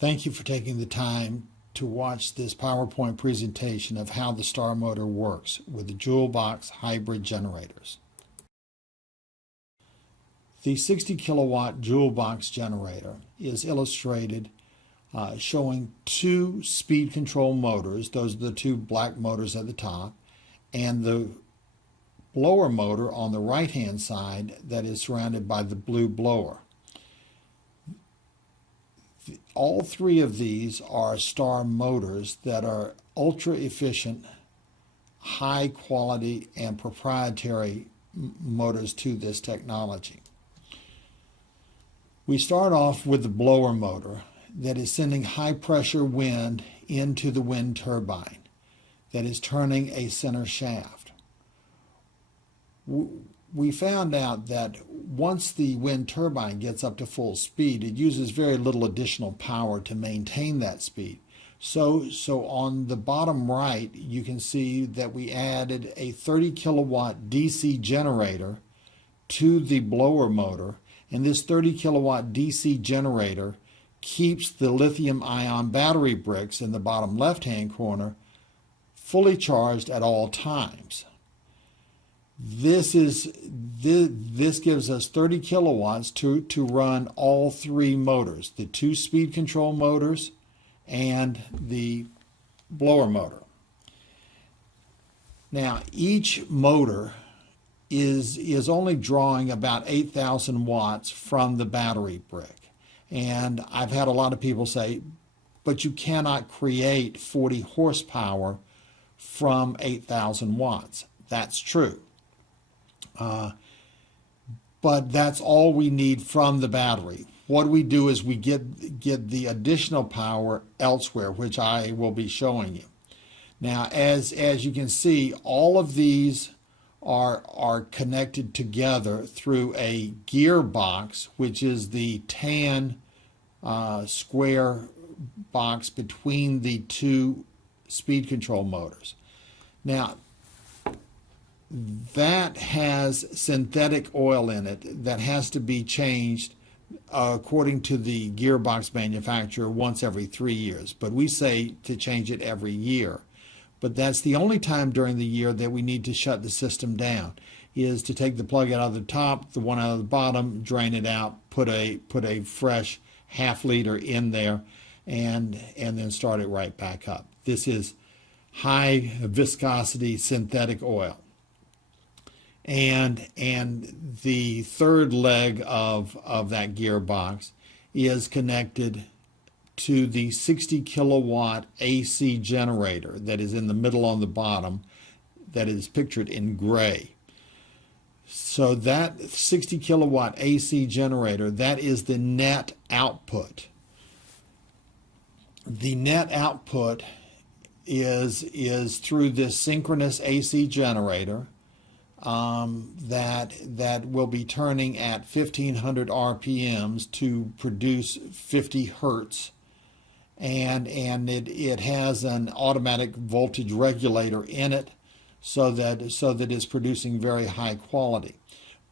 Thank you for taking the time to watch this PowerPoint presentation of how the Star Motor works with the Joule Box hybrid generators. The 60 kilowatt Joule Box generator is illustrated showing two speed control motors. Those are the two black motors at the top, and the blower motor on the right hand side that is surrounded by the blue blower. All three of these are Star motors that are ultra efficient, high quality, and proprietary motors to this technology. We start off with the blower motor that is sending high pressure wind into the wind turbine that is turning a center shaft. We found out that once the wind turbine gets up to full speed, it uses very little additional power to maintain that speed. So on the bottom right, you can see that we added a 30 kilowatt DC generator to the blower motor, and this 30 kilowatt DC generator keeps the lithium ion battery bricks in the bottom left-hand corner fully charged at all times. This gives us 30 kilowatts to run all three motors, the two speed control motors and the blower motor. Now, each motor is only drawing about 8,000 watts from the battery brick. And I've had a lot of people say, but you cannot create 40 horsepower from 8,000 watts. That's true. But that's all we need from the battery. What we do is we get the additional power elsewhere, which I will be showing you. Now, as you can see, all of these are connected together through a gearbox, which is the tan square box between the two speed control motors. Now, that has synthetic oil in it that has to be changed according to the gearbox manufacturer once every 3 years. But we say to change it every year. But that's the only time during the year that we need to shut the system down, is to take the plug out of the top, the one out of the bottom, drain it out, put a fresh half liter in there, and then start it right back up. This is high viscosity synthetic oil. And the third leg of that gearbox is connected to the 60 kilowatt AC generator that is in the middle on the bottom, that is pictured in gray. So that 60 kilowatt AC generator, that is the net output. The net output is through this synchronous AC generator that will be turning at 1500 RPMs to produce 50 hertz, and it has an automatic voltage regulator in it, so that it's producing very high quality.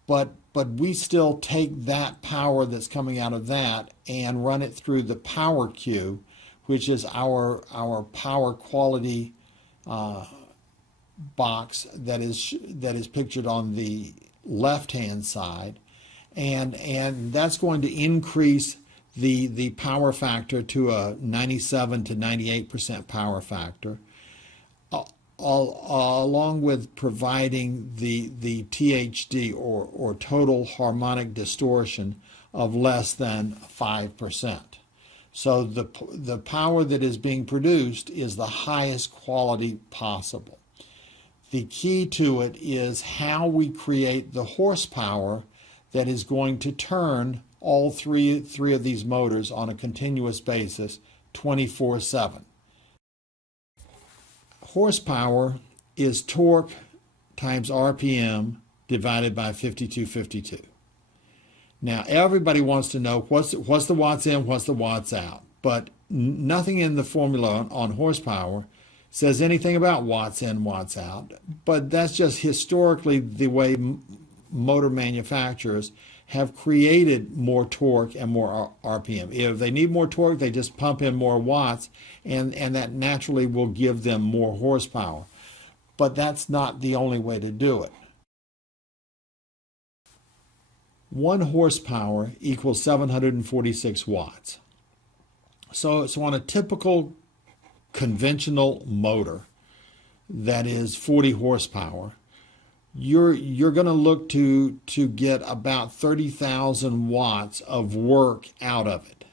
But we still take that power that's coming out of that and run it through the power queue, which is our power quality box that is pictured on the left hand side, and that's going to increase the power factor to a 97 to 98% power factor, along with providing the THD or total harmonic distortion of less than 5%. So the power that is being produced is the highest quality possible. The key to it is how we create the horsepower that is going to turn all three of these motors on a continuous basis 24/7. Horsepower is torque times RPM divided by 5252. Now, everybody wants to know what's the watts in, what's the watts out, but nothing in the formula on horsepower says anything about watts in, watts out, but that's just historically the way motor manufacturers have created more torque and more RPM. If they need more torque, they just pump in more watts, and that naturally will give them more horsepower. But that's not the only way to do it. 1 horsepower equals 746 watts. So on a typical conventional motor that is 40 horsepower, you're going to look to get about 30,000 watts of work out of it.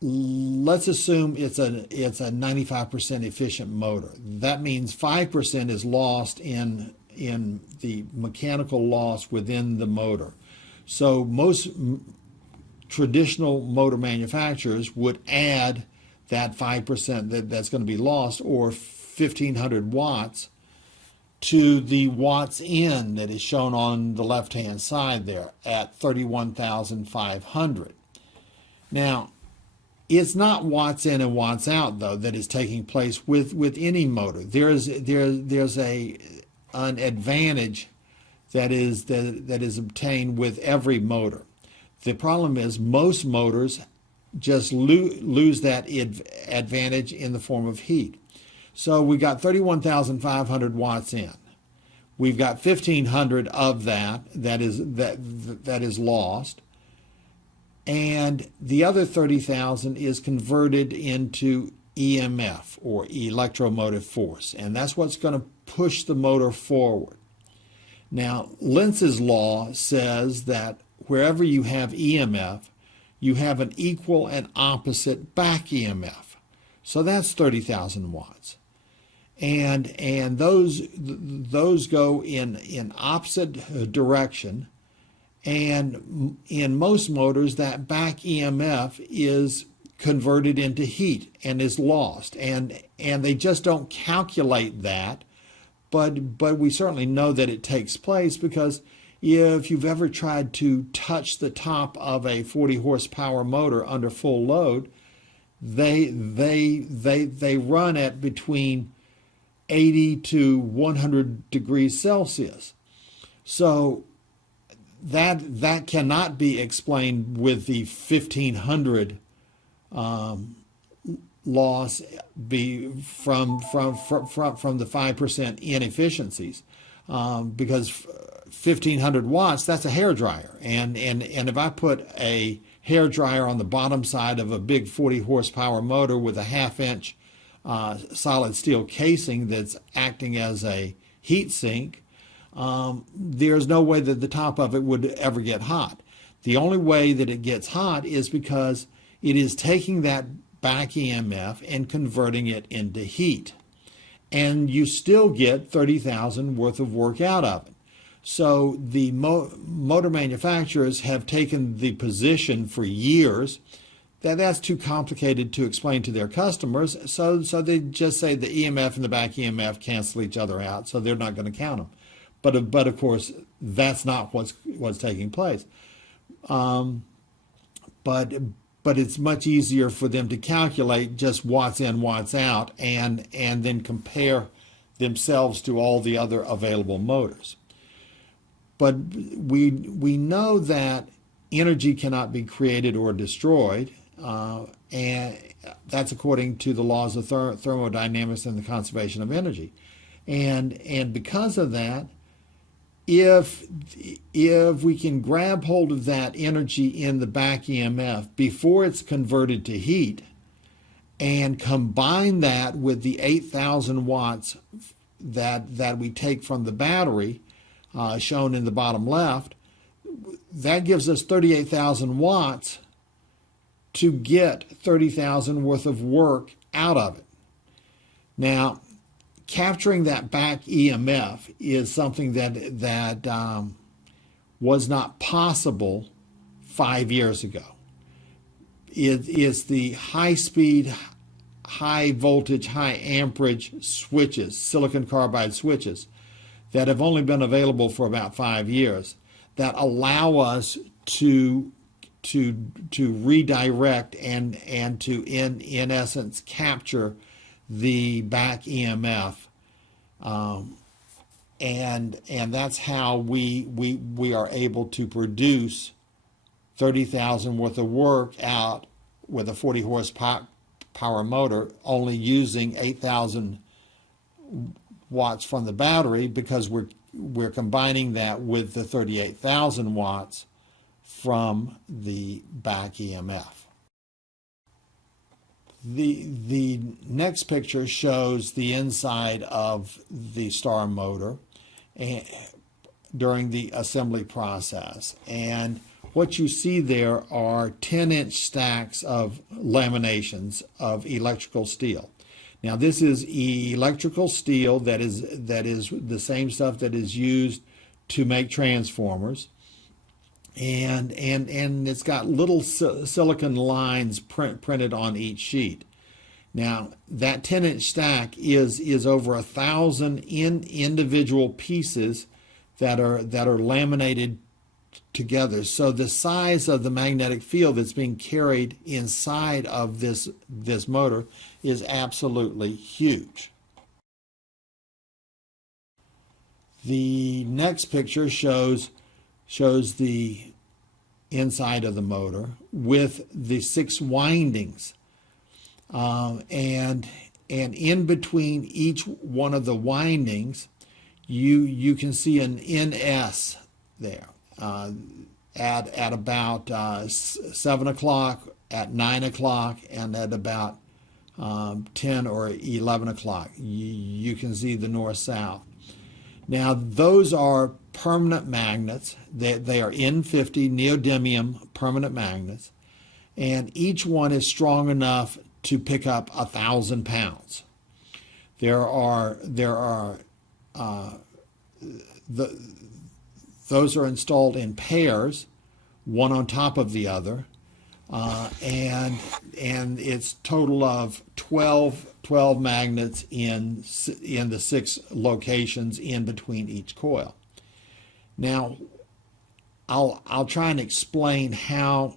Let's assume it's a 95% efficient motor. That means 5% is lost in the mechanical loss within the motor. So most traditional motor manufacturers would add that 5% that's going to be lost, or 1,500 watts, to the watts in that is shown on the left-hand side there at 31,500. Now, it's not watts in and watts out, though, that is taking place with any motor. There's an advantage that is obtained with every motor. The problem is most motors just lose that advantage in the form of heat. So we got 31,500 watts in. We've got 1,500 of that is lost, and the other 30,000 is converted into EMF, or electromotive force, and that's what's going to push the motor forward. Now, Lenz's law says that wherever you have EMF, you have an equal and opposite back EMF. So that's 30,000 watts. And those go in opposite direction, and in most motors that back EMF is converted into heat and is lost, and they just don't calculate that, but we certainly know that it takes place, because if you've ever tried to touch the top of a 40 horsepower motor under full load, they run at between 80 to 100 degrees Celsius. So that cannot be explained with the 1,500 loss from the 5% inefficiencies, because 1,500 watts, that's a hair dryer, and if I put a hair dryer on the bottom side of a big 40 horsepower motor with a 1/2 inch solid steel casing that's acting as a heat sink, there's no way that the top of it would ever get hot. The only way that it gets hot is because it is taking that back EMF and converting it into heat, and you still get 30,000 worth of work out of it. So the motor manufacturers have taken the position for years that that's too complicated to explain to their customers, so they just say the EMF and the back EMF cancel each other out, so they're not going to count them. But of course, that's not what's taking place. But it's much easier for them to calculate just watts in, watts out, and then compare themselves to all the other available motors. But we know that energy cannot be created or destroyed, and that's according to the laws of thermodynamics and the conservation of energy. And because of that, if we can grab hold of that energy in the back EMF before it's converted to heat, and combine that with the 8,000 watts that we take from the battery, shown in the bottom left, that gives us 38,000 watts to get 30,000 worth of work out of it. Now, capturing that back EMF is something that was not possible 5 years ago. It is the high-speed, high-voltage, high-amperage switches, silicon carbide switches, that have only been available for about 5 years, that allow us to redirect and to in essence capture the back EMF and that's how we are able to produce 30,000 worth of work out with a 40 horsepower motor, only using 8,000 watts from the battery, because we're combining that with the 38,000 watts from the back EMF. The next picture shows the inside of the Star Motor during the assembly process. And what you see there are 10-inch stacks of laminations of electrical steel. Now, this is electrical steel that is the same stuff that is used to make transformers. And it's got little silicon lines printed on each sheet. Now, that 10-inch stack is over 1,000 individual pieces that are laminated together. So the size of the magnetic field that's being carried inside of this motor is absolutely huge. The next picture shows the inside of the motor with the 6 windings, and in between each one of the windings you can see an NS there at about 7 o'clock, at 9 o'clock, and at about 10 or 11 o'clock. You can see the north-south. Now, those are permanent magnets. They are N50 neodymium permanent magnets, and each one is strong enough to pick up 1,000 pounds. Those are installed in pairs, one on top of the other, and it's total of 12 magnets in the 6 locations in between each coil. Now, I'll try and explain how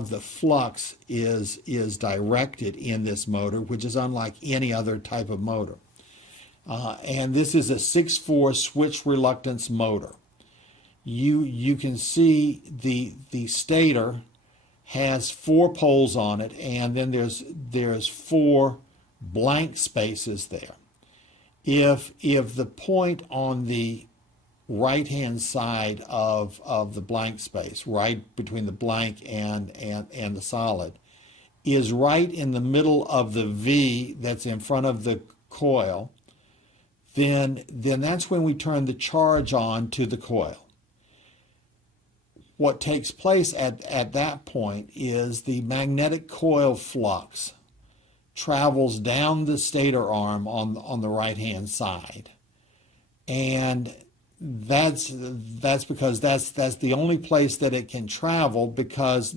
the flux is directed in this motor, which is unlike any other type of motor. And this is a 6/4 switch reluctance motor. You can see the stator has 4 poles on it, and then there's 4 blank spaces there. If the point on the right-hand side of the blank space, right between the blank and the solid, is right in the middle of the V that's in front of the coil, then that's when we turn the charge on to the coil. What takes place at that point is the magnetic coil flux travels down the stator arm on the right-hand side, and that's because that's the only place that it can travel, because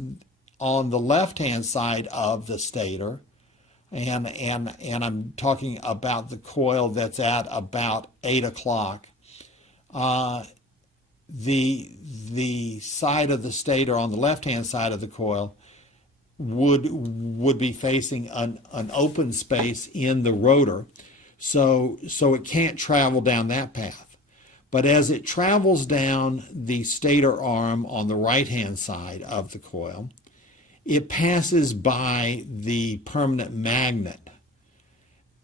on the left-hand side of the stator, and I'm talking about the coil that's at about 8 o'clock, the side of the stator on the left-hand side of the coil would be facing an open space in the rotor, so it can't travel down that path. But as it travels down the stator arm on the right-hand side of the coil, it passes by the permanent magnet,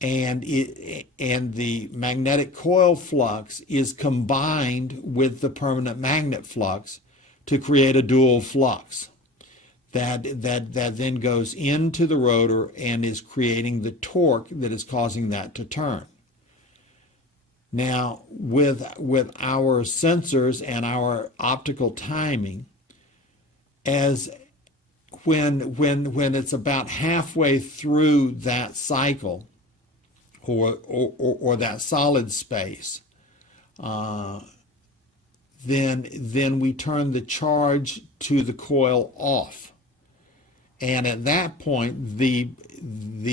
and the magnetic coil flux is combined with the permanent magnet flux to create a dual flux that then goes into the rotor and is creating the torque that is causing that to turn. Now, with our sensors and our optical timing, as when it's about halfway through that cycle, or that solid space, then we turn the charge to the coil off, and at that point the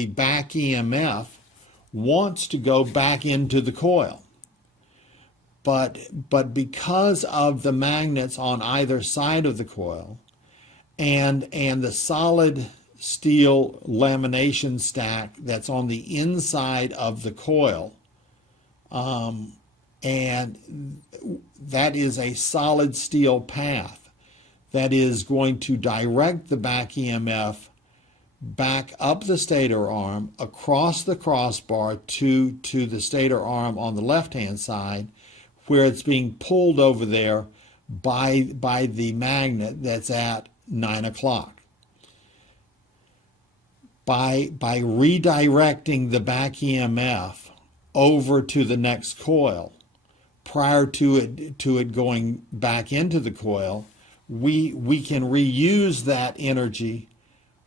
back EMF wants to go back into the coil, but because of the magnets on either side of the coil and the solid steel lamination stack that's on the inside of the coil, and that is a solid steel path that is going to direct the back EMF back up the stator arm, across the crossbar to the stator arm on the left-hand side, where it's being pulled over there by the magnet that's at 9 o'clock. By redirecting the back EMF over to the next coil, prior to it going back into the coil, we can reuse that energy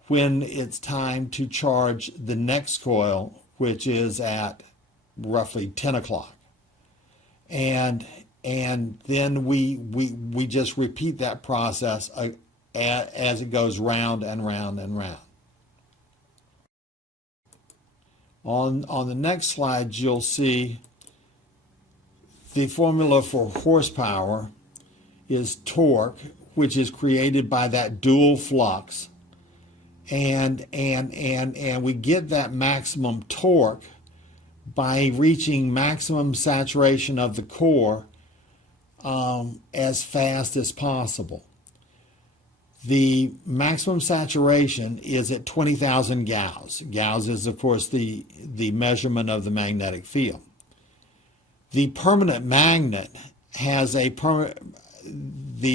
when it's time to charge the next coil, which is at roughly 10 o'clock. And then we just repeat that process as it goes round and round and round. On the next slide, you'll see the formula for horsepower is torque, which is created by that dual flux. And we get that maximum torque by reaching maximum saturation of the core as fast as possible. The maximum saturation is at 20,000 Gauss. Gauss is, of course, the measurement of the magnetic field. The permanent magnet has the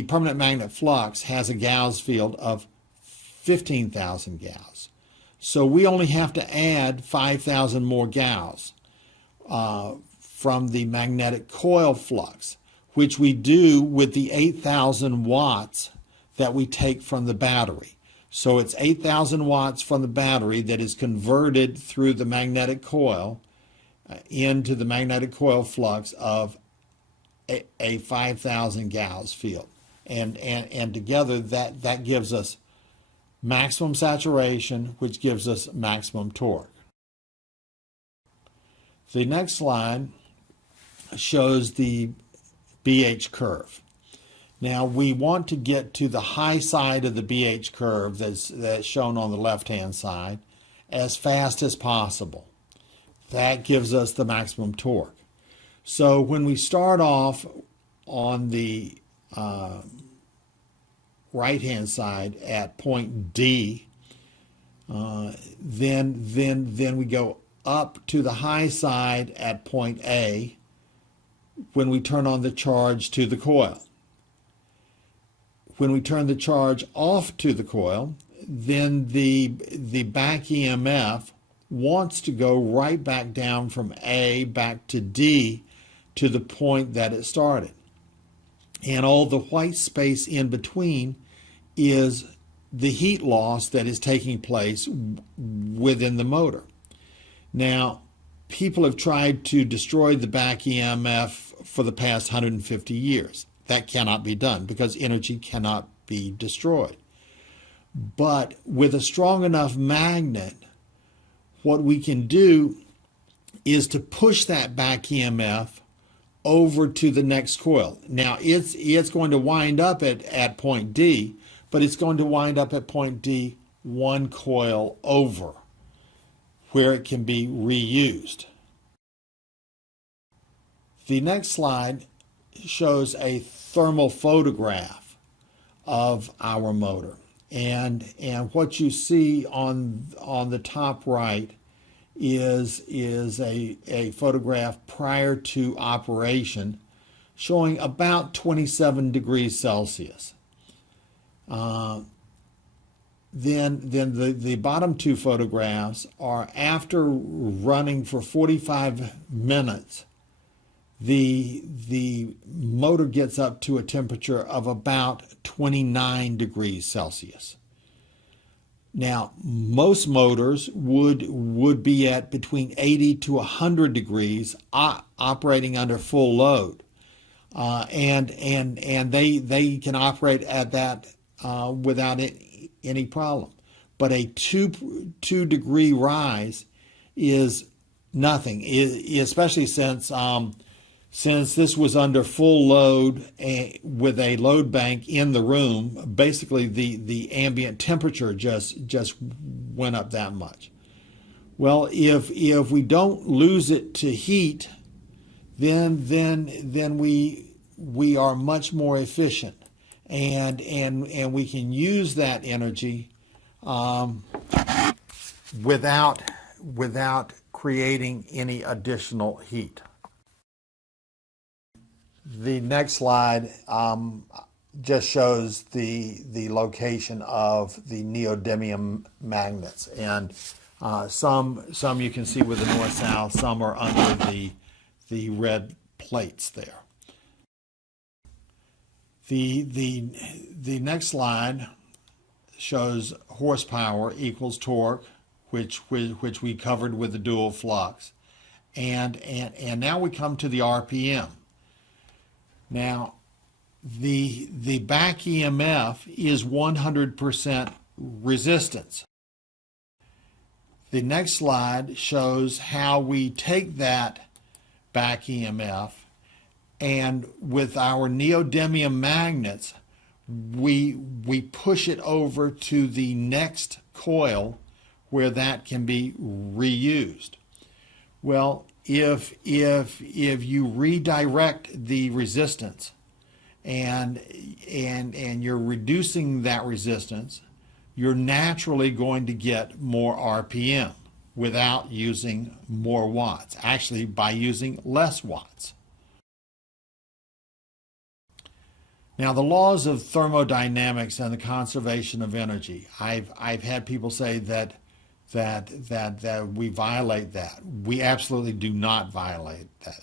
permanent magnet flux has a Gauss field of 15,000 Gauss. So we only have to add 5,000 more Gauss from the magnetic coil flux, which we do with the 8,000 watts that we take from the battery. So it's 8,000 watts from the battery that is converted through the magnetic coil into the magnetic coil flux of a 5,000 Gauss field. And together that gives us maximum saturation, which gives us maximum torque. The next slide shows the BH curve. Now we want to get to the high side of the BH curve that's shown on the left-hand side as fast as possible. That gives us the maximum torque. So when we start off on the right-hand side at point D, then we go up to the high side at point A when we turn on the charge to the coil. When we turn the charge off to the coil, then the back EMF wants to go right back down from A back to D to the point that it started. And all the white space in between is the heat loss that is taking place within the motor. Now, people have tried to destroy the back EMF for the past 150 years. That cannot be done because energy cannot be destroyed. But with a strong enough magnet, what we can do is to push that back EMF over to the next coil. Now, it's going to wind up at point D, but it's going to wind up at point D one coil over, where it can be reused. The next slide shows a thermal photograph of our motor. And what you see on the top right is a photograph prior to operation showing about 27 degrees Celsius. Then the bottom two photographs are after running for 45 minutes. The motor gets up to a temperature of about 29 degrees Celsius. Now, most motors would be at between 80 to 100 degrees operating under full load. And they can operate at that without any problem. But a two degree rise is nothing, especially since this was under full load with a load bank in the room. Basically the ambient temperature just went up that much. Well, if we don't lose it to heat, then we are much more efficient, and we can use that energy without creating any additional heat. The next slide just shows the location of the neodymium magnets, and some you can see with the north-south, some are under the red plates there. The next slide shows horsepower equals torque, which we covered with the dual flux, and now we come to the RPM. Now, the back EMF is 100% resistance. The next slide shows how we take that back EMF, and with our neodymium magnets, we push it over to the next coil where that can be reused. Well, if you redirect the resistance and you're reducing that resistance, you're naturally going to get more RPM without using more watts, actually by using less watts. Now, the laws of thermodynamics and the conservation of energy, I've had people say that we violate that. We absolutely do not violate that.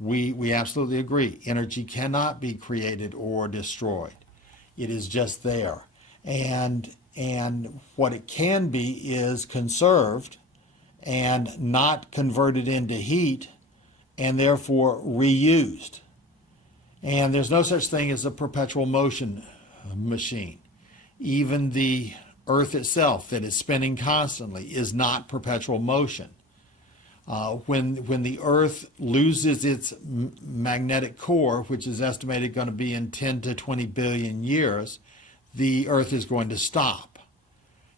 We absolutely agree. Energy cannot be created or destroyed. It is just there. And what it can be is conserved and not converted into heat and therefore reused. And there's no such thing as a perpetual motion machine. Even the Earth itself that is spinning constantly is not perpetual motion. When the Earth loses its magnetic core, which is estimated going to be in 10 to 20 billion years, the Earth is going to stop.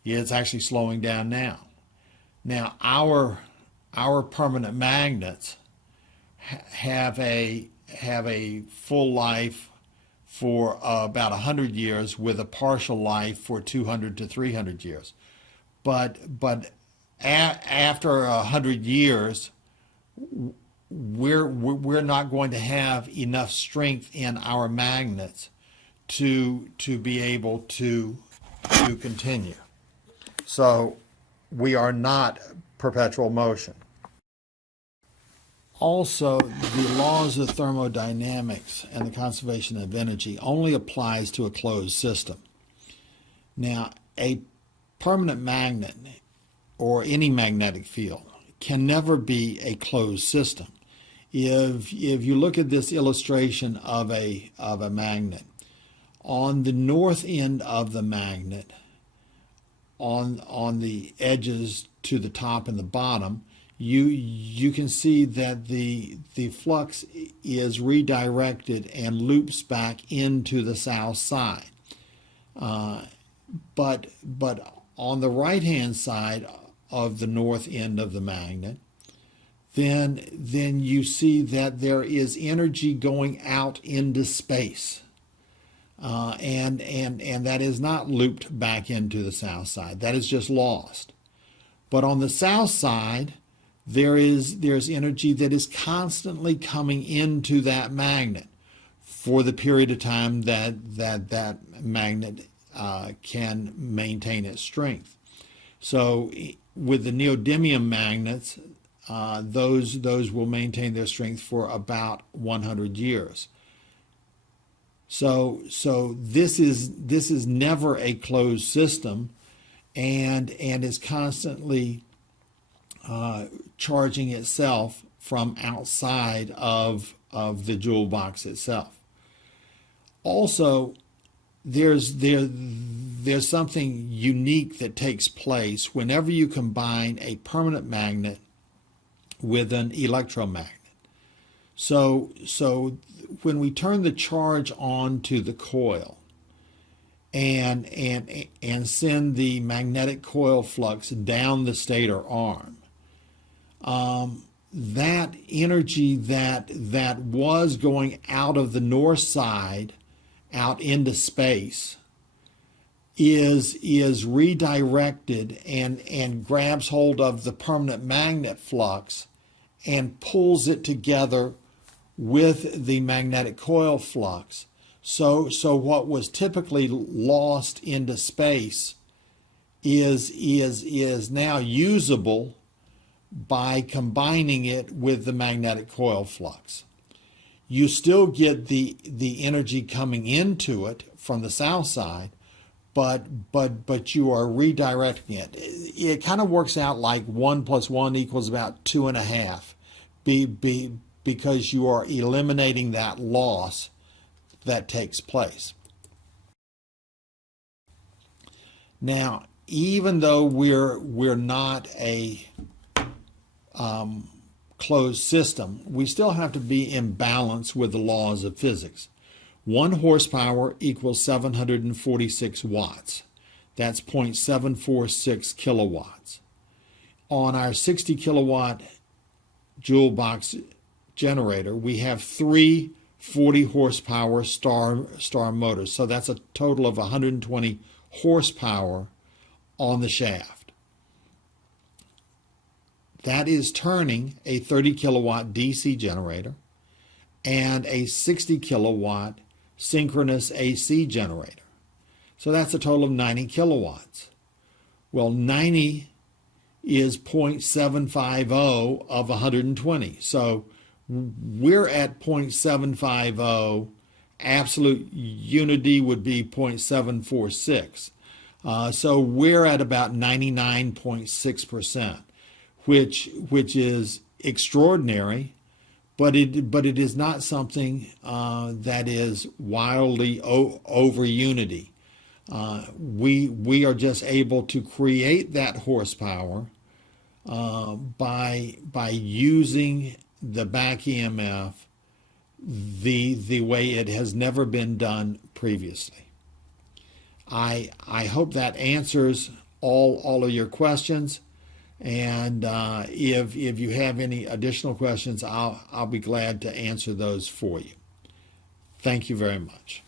It's actually slowing down now. Now, our permanent magnets have a full life for about 100 years with a partial life for 200 to 300 years. But after 100 years, we're not going to have enough strength in our magnets to be able to continue. So we are not perpetual motion. Also, the laws of thermodynamics and the conservation of energy only applies to a closed system. Now, a permanent magnet or any magnetic field can never be a closed system. If you look at this illustration of a magnet, on the north end of the magnet, on the edges to the top and the bottom, you can see that the flux is redirected and loops back into the south side. But on the right-hand side of the north end of the magnet, then you see that there is energy going out into space. And that is not looped back into the south side. That is just lost. But on the south side, there's energy that is constantly coming into that magnet for the period of time that magnet can maintain its strength. So with the neodymium magnets, those will maintain their strength for about 100 years. So this is never a closed system, and is constantly charging itself from outside of the jewel box itself. Also, there's something unique that takes place whenever you combine a permanent magnet with an electromagnet. So when we turn the charge on to the coil and send the magnetic coil flux down the stator arm, that energy that was going out of the north side out into space is redirected and grabs hold of the permanent magnet flux and pulls it together with the magnetic coil flux. So what was typically lost into space is now usable by combining it with the magnetic coil flux. You still get the energy coming into it from the south side, but you are redirecting it. It kind of works out like 1 + 1 = about 2.5, because you are eliminating that loss that takes place. Now, even though we're not a closed system, we still have to be in balance with the laws of physics. 1 horsepower equals 746 watts. That's 0.746 kilowatts. On our 60 kilowatt joule box generator, we have 3 40 horsepower Star Motors. So that's a total of 120 horsepower on the shaft. That is turning a 30 kilowatt DC generator and a 60 kilowatt synchronous AC generator. So that's a total of 90 kilowatts. Well, 90 is 0.750 of 120. So we're at 0.750. Absolute unity would be 0.746. So we're at about 99.6%, which is extraordinary, but it is not something that is wildly over unity. We are just able to create that horsepower by using the back EMF the way it has never been done previously. I hope that answers all of your questions, and if you have any additional questions, I'll be glad to answer those for you. Thank you very much.